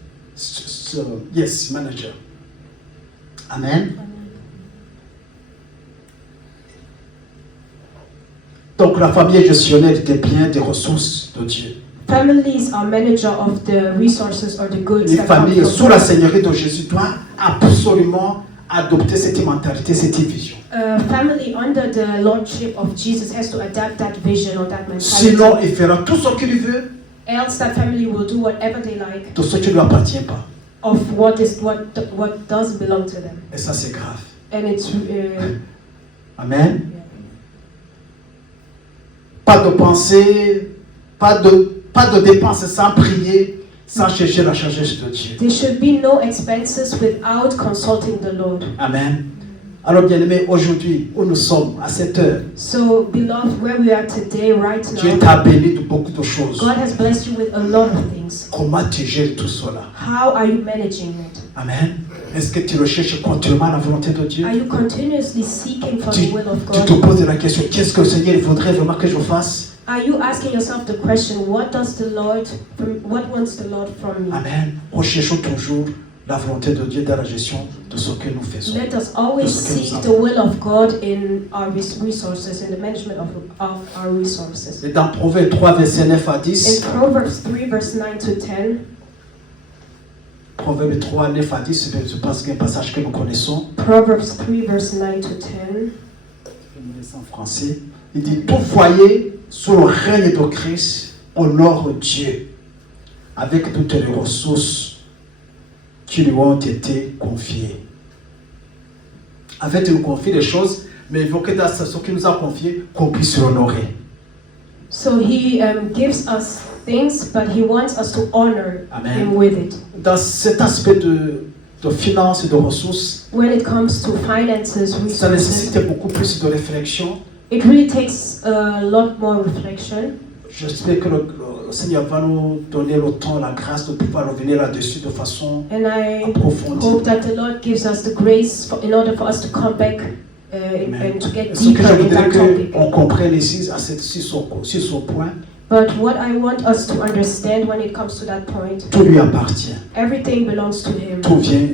Yes, manager. Amen. Donc la famille est gestionnaire des biens, des ressources de Dieu. Families are manager of the resources or the goods Les that come familles from sous la God. seigneurie de Jésus doivent absolument adopter cette mentalité, cette vision. A family under the lordship of Jesus has to adapt that vision or that mentality. Sinon, il fera tout ce qu'il veut Else that family will do whatever they like de ce qui ne lui appartient pas. of what doesn't belong to them. Et ça, c'est grave. And it's Amen. Pas de pensée, pas de dépenses sans prier, sans chercher la sagesse de Dieu. there should be no expenses without consulting the Lord. Amen. Alors, bien-aimés, aujourd'hui, où nous sommes, à cette heure, So, beloved, where we are today, right Dieu now, t'a béni de beaucoup de choses. God has blessed you with a lot of things. Comment tu gères tout cela? How are you managing it? Amen. Est-ce que tu recherches continuellement la volonté de Dieu? Are you continuously seeking for Tu, the will of tu te God? poses la question, qu'est-ce que le Seigneur voudrait vraiment que je fasse? Are you asking yourself the question, what wants the Lord from me? Amen. Recherchons toujours la volonté de Dieu dans la gestion de ce que nous faisons. Let us always seek the will of God in our resources, in the management of our resources. Et dans Proverbe 3, verset 9 à In 10, Proverbs 3, verse 9 to 10, Proverbe 3, 9 à 10, je pense qu'il y a un passage que nous connaissons. Proverbs 3, verse 9 to 10, Je me laisse en français. Il dit, tout foyer sous le règne de Christ honore Dieu avec toutes les ressources qui lui ont été confiées. En fait, il nous confie des choses, mais il veut que dans ce qu'il nous a confié, qu'on puisse l'honorer. So he gives us things, but he wants us to honor Amen. him with it. Dans cet aspect de finances et de ressources, When it comes to finances, ça resources, nécessite beaucoup plus de réflexion. it really takes a lot more reflection. j'espère que le Seigneur va nous donner le temps, la grâce de pouvoir revenir là-dessus de façon And I approfondie. hope that the Lord gives us the grace in order for us to come back and to get Ce que deeper je in voudrais that topic. qu'on comprenne ici, sur ce point, But what I want us to understand when it comes to that point, tout lui appartient. everything belongs to Him. Tout vient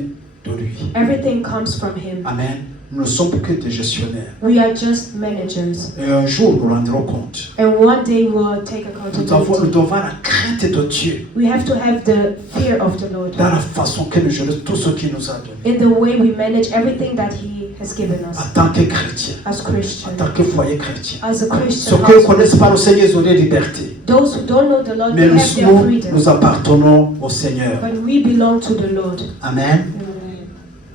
de lui. Everything comes from Him. Amen. Nous ne sommes que des gestionnaires. We are just managers. Et un jour, nous nous rendrons compte. And one day we'll take Nous devons accountability. avoir la crainte de Dieu We have to have the fear of the Lord dans la façon que nous gérons tout ce qu'il nous a donné. in the way we manage everything that He has given En us tant que chrétien, as en Christians. tant que foyer chrétien. As a Ceux Christian qui ne household. connaissent pas le Seigneur, ils ont des libertés. Those who don't know the Lord, Mais they have their nous freedom. appartenons au Seigneur. But we belong to the Lord. Amen.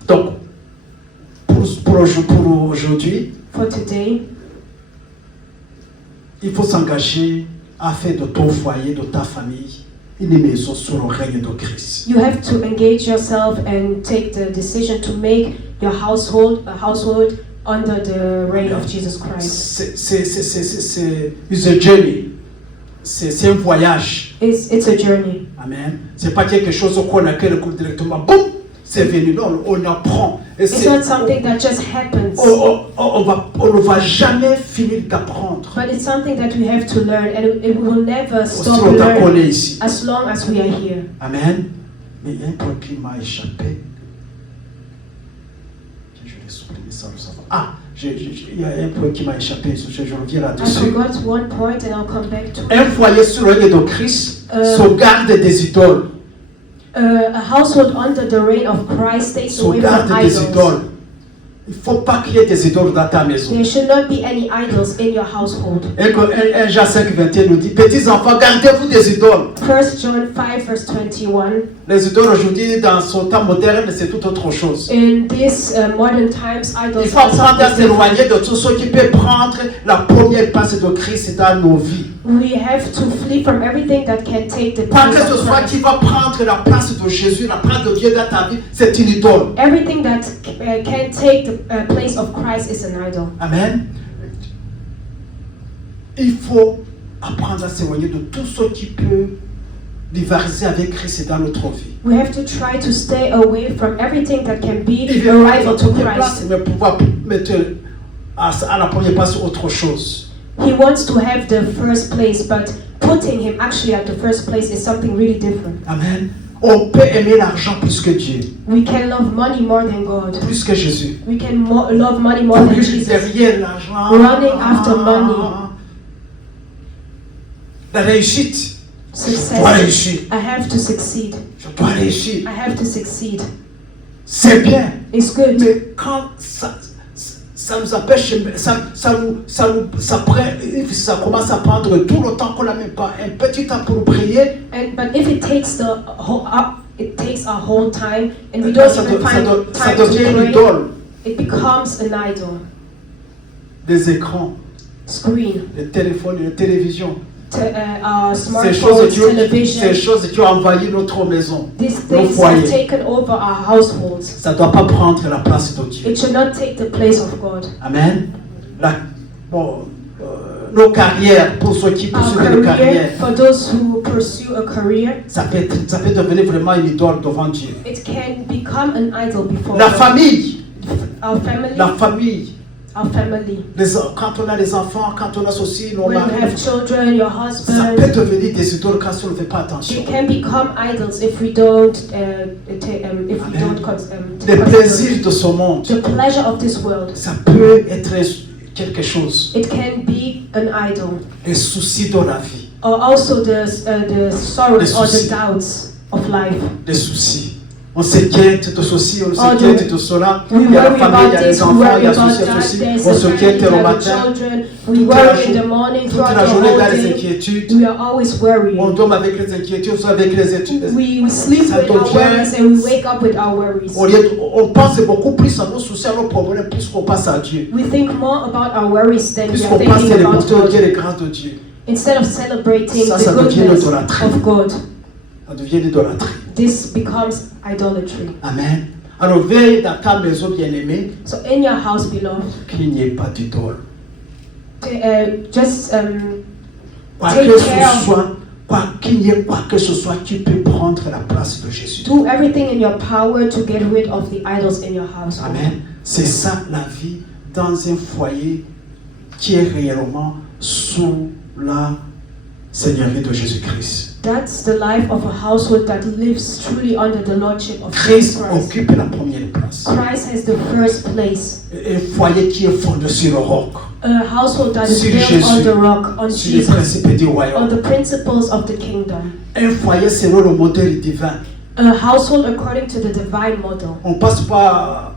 Donc, pour aujourd'hui, For today, il faut s'engager à faire de ton foyer, de ta famille, une maison sous le règne de Christ. you have to engage yourself and take the decision to make your household a household under the reign of Jesus Christ. C'est a journey. C'est un voyage. It's a journey. Amen. C'est pas quelque chose qu'on accueille le coup directement. Boum, c'est venu. Non, on apprend. Et It's not something that just happens, on ne va jamais finir d'apprendre. but it's something that we have to learn, and it will never Si stop on t'a learning collé ici. as long as we are here. Amen. Mais il y a un point qui m'a échappé. Je l'ai supprimé sans le savoir. Ah, il y a un point qui m'a échappé. Je reviens I là-dessus. forgot one point, and I'll come back to it. Un foyer sous le règne de Christ sauvegarde des idoles. A household under the reign of Christ stays away from Sauvegarde des idols. idoles. Il ne faut pas qu'il y ait des idoles dans ta maison. There should not be any idols in your household. 1 Jean 5, 21 nous dit, petits enfants, gardez-vous des idoles. 1 John 5 verse 21. Les idoles aujourd'hui, dans son temps moderne, c'est tout autre chose. In these modern times, Il idols faut are apprendre à something different. s'éloigner de tout ce qui peut prendre la première place de Christ dans nos vies. We have to flee from everything that can take the Pas place que ce of soit Christ. qui va prendre la place de Jésus, la place de Dieu dans ta vie, c'est une idole. Everything that can take the place of Christ is an idol. Amen. Il faut apprendre à s'éloigner de tout ce qui peut rivaliser avec Christ dans notre vie. We have to try to stay away from everything that can be Il a veut rival to première place, Christ. mais pouvoir mettre à la première place autre chose. He wants to have the first place, but putting him actually at the first place is something really different. Amen. On peut aimer l'argent plus que Dieu, We can love money more than God. plus que Jésus. We can love money more than Courir Jesus. derrière l'argent. Running after money. La réussite. Je dois Success. réussir. I have to succeed. Je dois réussir. I have to succeed. C'est bien. It's good. Mais quand ça nous empêche, ça commence à prendre tout le temps qu'on n'a même pas un petit temps pour prier. But if it takes it takes our whole time, and we Là, don't even find ça time to devient une pray, idole. it becomes an idol. Des écrans, Screen, des téléphones, des télévisions. smartphones, Ces television. choses qui ont envahi notre maison, These nos things have foyers. taken over our households. Ça ne doit pas prendre la place de Dieu. It should not take the place of God. Amen. Nos carrières, pour ceux qui Our poursuivent une career, carrière, for those who pursue a career, ça peut devenir vraiment une idole devant Dieu. it can become an idol before La God. famille, Our family, la famille. our family. Quand on a des enfants, quand on a ceci, nos When you maris, have children, your ça husband, peut devenir des idoles quand on ne fait pas attention. they can become idols if we don't take Les plaisirs de ce monde, the pleasure of this world. ça peut être quelque chose. It can be an idol, Les soucis de la vie, or also the sorrows Les or the soucis. doubts of life. les soucis. On s'inquiète de ceci, on Oh, s'inquiète de cela. We Il y a la worry famille, il y about a les this, we enfants, il worry y a about ceci, il y a that. ceci. There's On the s'inquiète family, le there are the matin. children. We Toute la worry in journée- the morning, Toute throughout la the journée whole dans les day. inquiétudes. We are always worrying. On dorme avec les inquiétudes, on sort avec les études. We sleep Ça with our devient- worries and we wake up with our worries. On pense beaucoup plus à nos soucis, à nos problèmes, plus qu'on passe à Dieu. We think more about our worries than Plus we qu'on are passe à thinking les about bontés de Dieu, God. les grâces de Dieu. Instead of celebrating Ça the devient goodness l'idolâtrie. of God, Ça devient l'idolâtrie. this becomes idolatry. Amen. Alors veille dans ta maison bien-aimée So in your house, beloved, qu'il n'y ait pas d'idole. just Take care. Qu'il n'y ait quoi que ce soit, tu peux prendre la place de Jésus. Do everything in your power to get rid of the idols in your house. Amen. C'est ça la vie dans un foyer qui est réellement sous la Seigneurie de Jésus-Christ. That's the life of a household that lives truly under the lordship of Christ Jesus Christ. occupe la première place. Christ has the first place. Un foyer qui est fondé sur le roc, A household that is Sur built Jésus. on the rock, on sur les Jesus, principes du on royaume. the principles of the kingdom. Un foyer selon le modèle divin. A household according to the divine model. On passe pas,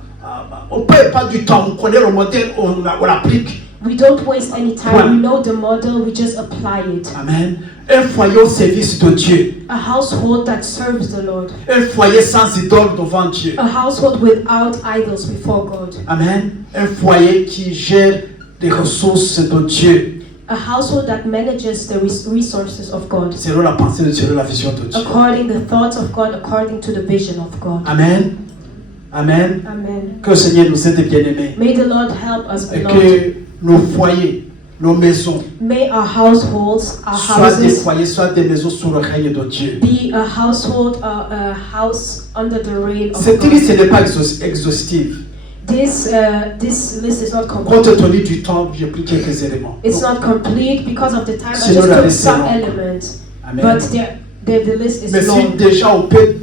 on perd pas du temps, on connaît le modèle, on l'applique. We don't waste any time. Point. We know the model, we just apply it. Amen. Un foyer au service de Dieu. A household that serves the Lord. Un foyer sans idole devant Dieu. A household without idols before God. Amen. Un foyer qui gère les ressources de Dieu. A household that manages the resources of God. Selon la pensée de Dieu, selon la vision de Dieu. According the thoughts of God, according to the vision of God. Amen. Amen. Amen. Que le Seigneur nous aide bien-aimés. May the Lord help us, Et beloved. que nos foyers, nos maisons, May our households, our soient des houses, foyers, soient des maisons sous le règne de Dieu. be a household, a house under the reign of Cette God. liste n'est pas exhaustive. This list is not complete. Compte tenu du temps, j'ai pris quelques éléments. It's not complete because of the time. I Sinon, just la took liste est some longue. elements, Amen. but the list is Mais si long. déjà on peut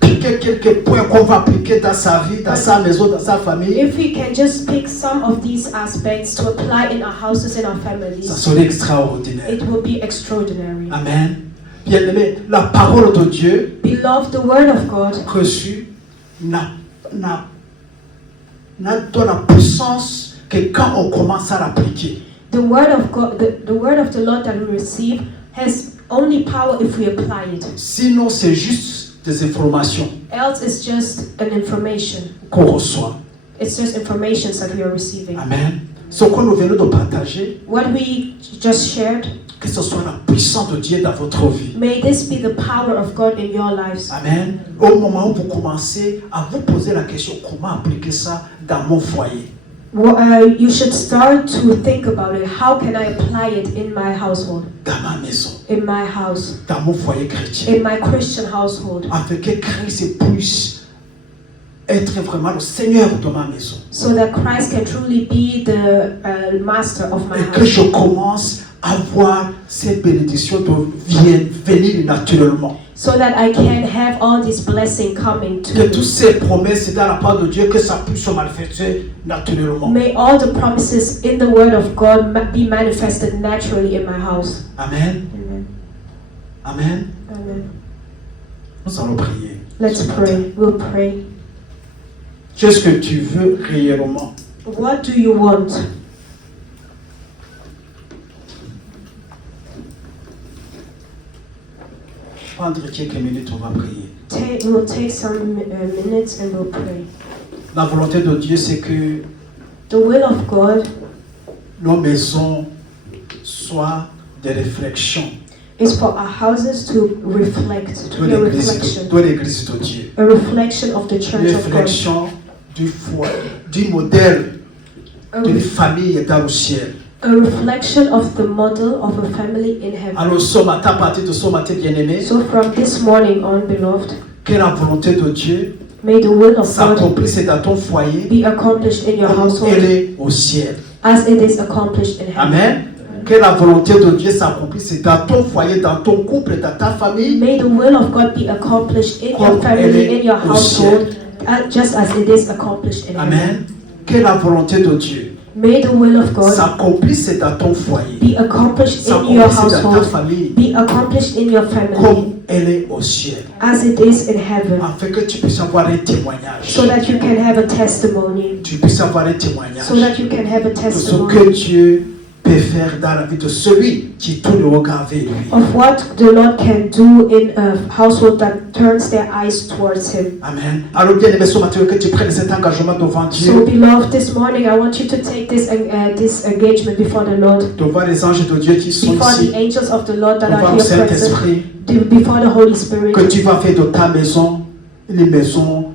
piquer quelques points qu'on va appliquer dans sa vie, dans sa maison, dans sa famille, If we can just pick some of these aspects to apply in our houses and our ça families, serait extraordinaire. it will be extraordinary. Amen. Bien-aimé, la parole de Dieu Beloved, the word of God reçue n'a de la puissance que quand on commence à l'appliquer. The word of God, the word of the Lord that we receive has only power if we apply it. Sinon, c'est juste des informations Else it's just an information. qu'on reçoit. It's just information that we are receiving. Amen. Ce que nous venons de partager, What we just shared, que ce soit la puissance de Dieu dans votre vie. may this be the power of God in your lives. Amen. Au moment où vous commencez à vous poser la question, comment appliquer ça dans mon foyer? You should start to think about it. How can I apply it in my household, Dans ma maison, in my house, dans mon foyer chrétien. in my Christian household, Afin que Christ puisse être vraiment le Seigneur de ma maison. so that Christ can truly be the master of my Et que house. je commence à voir cette bénédiction venir naturellement. So that I can have all this blessing coming to Que me. toutes ces promesses dans la part de Dieu, que ça puisse se manifester naturellement. May all the promises in the word of God be manifested naturally in my house. Amen. Amen. Amen. Amen. Nous allons prier. Let's pray. We'll pray. Qu'est-ce que tu veux réellement? What do you want? Prendre quelques minutes, on va prier. We'll take some minutes and we'll pray. La volonté de Dieu, c'est que The will of God nos maisons soient des réflexions is for our houses to reflect, to be a reflection. de l'Église de Dieu. A reflection of the church Une of God. réflexion du foyer, du modèle A, d'une famille dans le ciel. a reflection of the model of a family in heaven. Alors ce matin, à partir de ce matin, bien-aimé, So from this morning on, beloved, que la volonté de Dieu may the will of God s'accomplisse dans ton foyer be accomplished in your comme household elle est au ciel. as it is accomplished in heaven. Amen. Que la volonté de Dieu s'accomplisse dans ton foyer, dans ton couple, dans ta famille, May the will of God be accomplished in your Comme elle family, est in your au household, just as it is accomplished in heaven. Amen. Que la volonté de Dieu May the will of God s'accomplisse dans ton foyer, be accomplished in your s'accomplisse dans ta household, famille, be accomplished in your family, comme elle est au ciel. as it is in heaven, Afin que tu puisses avoir un témoignage. so that you can have a testimony, Tu puisses avoir un témoignage so that you can have a de ce testimony que Dieu peut faire dans la vie de celui qui tourne le regard vers lui. of what the Lord can do in a household that turns their eyes towards Him. Amen. Alors bien aimé, ce matin, que tu prennes cet engagement devant So, Dieu, beloved, this morning I want you to take this engagement before the Lord, devant les anges de Dieu qui sont before ici, the angels of the Lord that devant are le here present, Saint-Esprit, before the Holy Spirit, que tu vas faire de ta maison une maison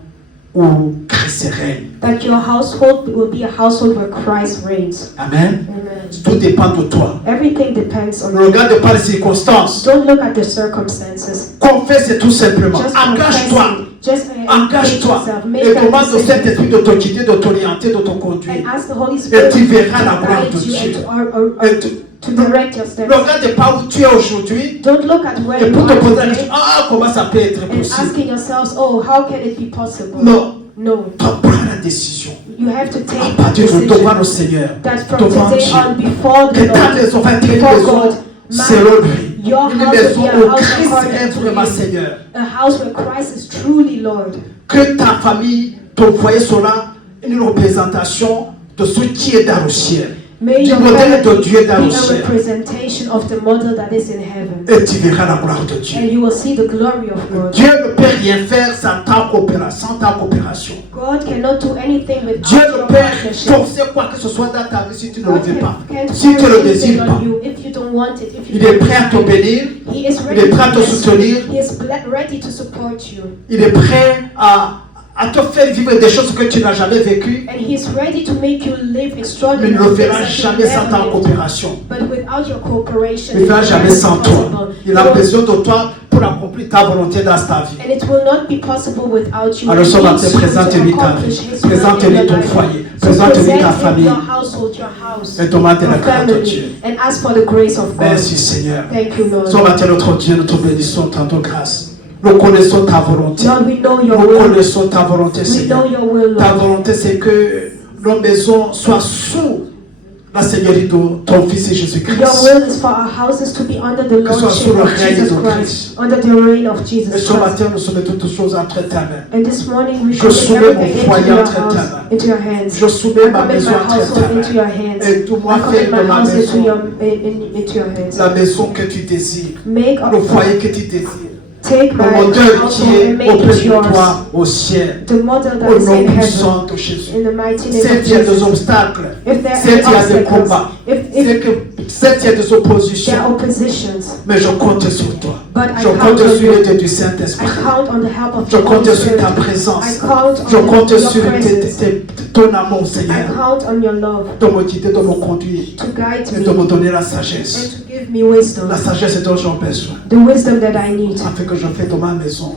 où Christ règne. That your household will be a household where Christ reigns. Amen. Amen. Tout dépend de toi. Everything depends on Ne you. regarde pas les circonstances. Don't look at the circumstances. Confesse tout simplement. Just Engage-toi. confess it. Just Engage-toi. yourself. Make Et that demande au decision. Saint-Esprit de te guider, de t'orienter, de te conduire. And ask the Holy Spirit Et tu to verras la gloire guide de you Dieu. and Et tu- to direct your steps. Ne regarde pas où tu es aujourd'hui. Don't look at where Et you pour te are poser la today question, comment ça peut être and possible? asking yourselves, oh, how can it be possible? Non. No. Toi, prends la décision. You have to À take a partir de devant le decision Seigneur, that from devant today Dieu, on, before que the ta Lord, maison va être une before maison God, selon lui. your Une house maison will be où a house Christ according est to vraiment you. Seigneur. A house where Christ is truly Lord. Que ta famille, ton foyer sera une représentation de ce qui est dans le ciel. May Du your modèle de family Dieu dans le be a ciel. representation of the model that is in heaven. Et tu verras la gloire de Dieu. And you will see the glory of God. Dieu ne peut rien faire sans ta coopération. God cannot do anything Dieu without ne your peut partnership. forcer quoi que ce soit dans ta vie si tu ne le God veux pas. can't Si tu ne force le anything désires pas. on you if you don't want it. If you Il est don't prêt à te desire it. bénir. He is Il ready est prêt à to te bless you. soutenir. He is ready to support you. Il est prêt à te faire vivre des choses que tu n'as jamais vécues. And he is ready to make you live Mais extraordinary il ne le things fera that you jamais sans never ta lived. coopération. But without your cooperation, Il ne le fera it jamais will sans never be toi. possible. Il a besoin de toi pour accomplir ta volonté dans ta vie. And it will not be possible without you. Alors, He ce needs matin, you to présente-lui ta accomplish vie. his will in Présente-lui your ton life. foyer. So Présente-lui ta present famille. your household, your house, Et demande la your grâce de Dieu. family, and ask for the grace of God. Merci Seigneur. Thank you, Lord. Ce matin, notre Dieu, notre bénédiction, tante grâce. Nous connaissons ta volonté. Lord, we know your Nous will. connaissons ta volonté, We Seigneur. know your will, Ta Lord. volonté, c'est que nos maisons soient sous la Seigneurie de ton Fils Your Jésus-Christ. will is for our houses to be under the Que ce soit lordship sous le of règne Jesus de Christ, Christ. under the reign of Et Jesus ce Christ. matin, nous soumets toutes choses entre ta main. And this morning we Je commit soumets everything mon into foyer your entre ta house, main. into your hands. Je soumets I ma commit maison my entre household ta into your main. hands. Et tout-moi I commit faire de my ma house into maison your hands. la maison que tu désires. Make up, Le foyer que tu désires. take Le my modèle qui household est and make auprès it de yours. toi au ciel. The model that Au is nom in heaven. puissant de Jésus. In the mighty name Certes, of il y a des Jesus. obstacles. If there Certes, il y a des are obstacles, combats. Certes, il y a des there oppositions. are oppositions, Mais je compte sur toi. but I Je count compte on sur you. l'aide du I Saint-Esprit. count on the help of Je the Holy compte sur Spirit. ta présence. I count Je on compte your sur presence. ton amour, I Seigneur. count on your love De me guider, de me conduire. to guide Et me de me and donner la sagesse. to give me wisdom, La sagesse dont j'ai besoin. the wisdom that I need, Afin que je fais de ma maison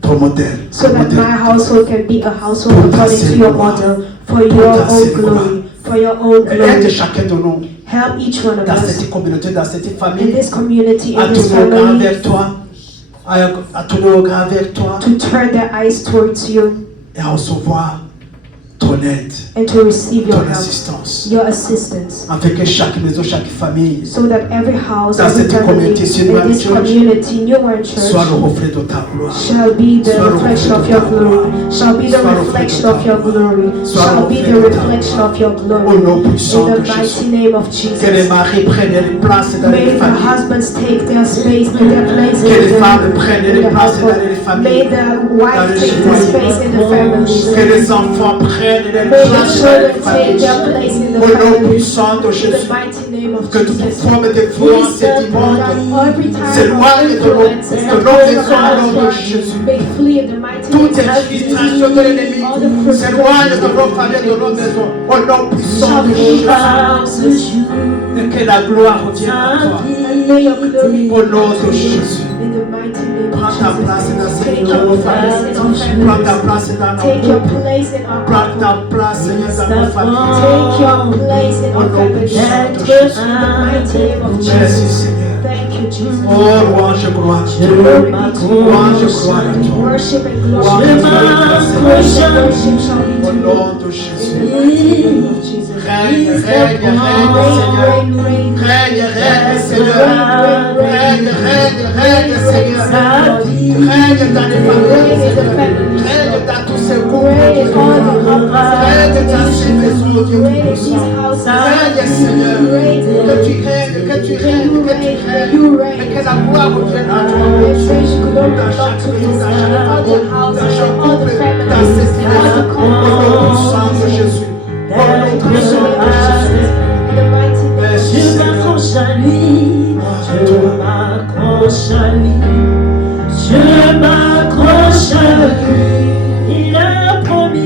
ton modèle. so Ton that modèle. my household can be a household Pour ta according to your gloire. model, for Pour your ta own gloire. glory, for your own Aide glory. chacun de nous Help each one of dans us cette communauté, dans cette in famille, this community, à in this tourner au grand family, vers toi, à tourner au grand vers toi to turn their eyes towards you et à recevoir ton aide, and to receive your ton help, assistance. your assistance, Afin que chaque maison, chaque famille so that every house, Dans every cette family communauté, in this Church, community, New Wine Church, soit le reflet de ta gloire. shall be the Soit le reflection of reflet your de ta glory, gloire. shall be the Soit le reflection reflet de of ta your glory, Soit shall le be reflet the de ta reflection gloire. of your Au glory. nom puissant In de the mighty Jésus. name of Que les Jesus. maris prennent les places dans May les the familles. husbands take their space and their place Que les in femmes prennent les the places dans household. les familles. May the Dans wife les take their foyers. space in the families. Que les enfants prennent les May the places dans children les take familles. their place in the Au nom families. puissant de In the Jésus. mighty name of Que toute Jesus. forme d'influence du monde Every time s'éloigne de influences nos that maisons au nom de goes Jésus. may flee in the mighty Toute name of Jesus. infiltration de l'ennemi All the s'éloigne de nos familles, de nos maisons. Au nom puissant shall de be Jésus. Et que la gloire revienne à toi. and may your glory Au nom de Jésus. in the mighty name Prends of ta place dans Jesus. cette Take your maison. place in our Prends ta families. place dans nos Take your couples. place in our Prends ta couple. place, Seigneur, dans nos familles. Take your place in our families. In the mighty name of Merci, Jesus. Seigneur. Thank you, Jesus. Oh, louange, gloire. Glory be to you. Louange, gloire à toi. Worship and glory. Louange, gloire à toi, Seigneur. Worship shall be Au to you. nom de In Jésus. the mighty name of Jesus. Règne, règne, règne, Seigneur. Reign, reign, Règne, règne, Seigneur. Règne, règne, règne, Seigneur. Règne dans les familles, Seigneur. Règne dans tous ces couples, Dieu tout-puissant. Règne dans ces maisons, Dieu tout-puissant. Règne, Seigneur. Que tu règnes, que tu règnes, que tu règnes. Et que la gloire revienne à toi, mon Dieu. Dans chaque maison, dans chaque couple, dans cette maison. Au nom puissant de Jésus. Au nom puissant de Jésus. In the mighty name. Merci, Je Seigneur. m'accroche à lui, je m'accroche à lui, je m'accroche à lui. Il a promis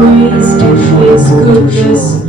grace and His goodness.